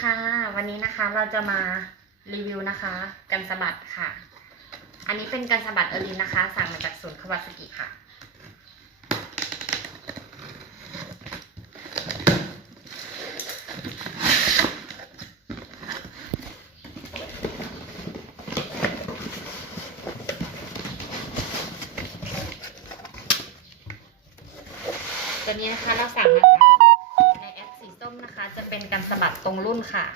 ค่ะ วันนี้นะคะเราจะมารีวิวนะคะ กันสะบัดค่ะ อันนี้เป็นกันสะบัดเอร์ลินนะคะ สั่งมาจากศูนย์คาวาสกิค่ะ ตัวนี้นะคะเราสั่งมาจาก จะเป็นการสะบัดตรงรุ่นค่ะ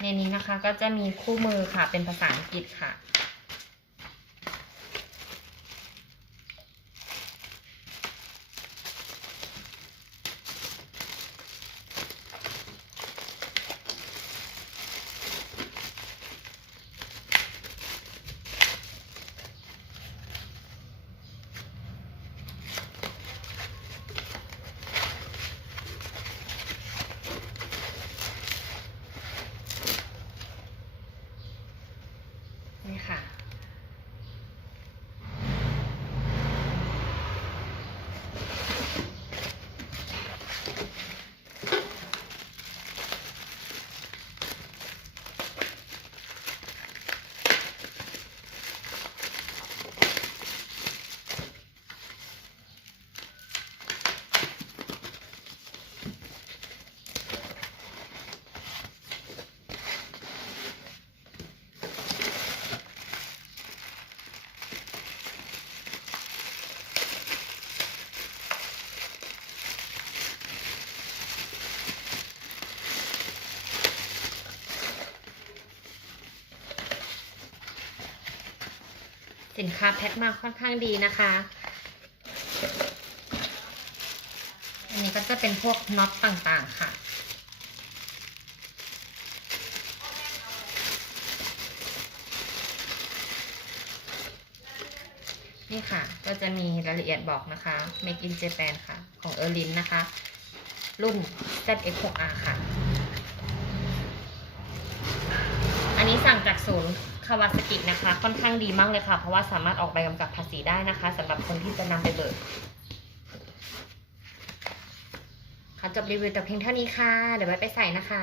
ในนี้นะคะก็จะมีคู่มือค่ะเป็นภาษาอังกฤษค่ะ นี่ค่ะ สินค้าแพ็คมาค่อนข้างดีนะคะ อันนี้ก็จะเป็นพวกน็อตต่างๆค่ะ นี่ค่ะ ก็จะมีรายละเอียดบอกนะคะ Make in Japan ค่ะ ของเออร์ลินนะคะ รุ่น ZX6R ค่ะ อันนี้สั่งจากศูนย์ คาวาสกินะคะ ค่อนข้างดีมากเลยค่ะ เพราะว่าสามารถออกใบกำกับภาษีได้นะคะสำหรับคนที่จะนำไปเบิกขอจบรีวิวแต่เพียงเท่านี้ค่ะ เดี๋ยวไว้ไปใส่นะคะ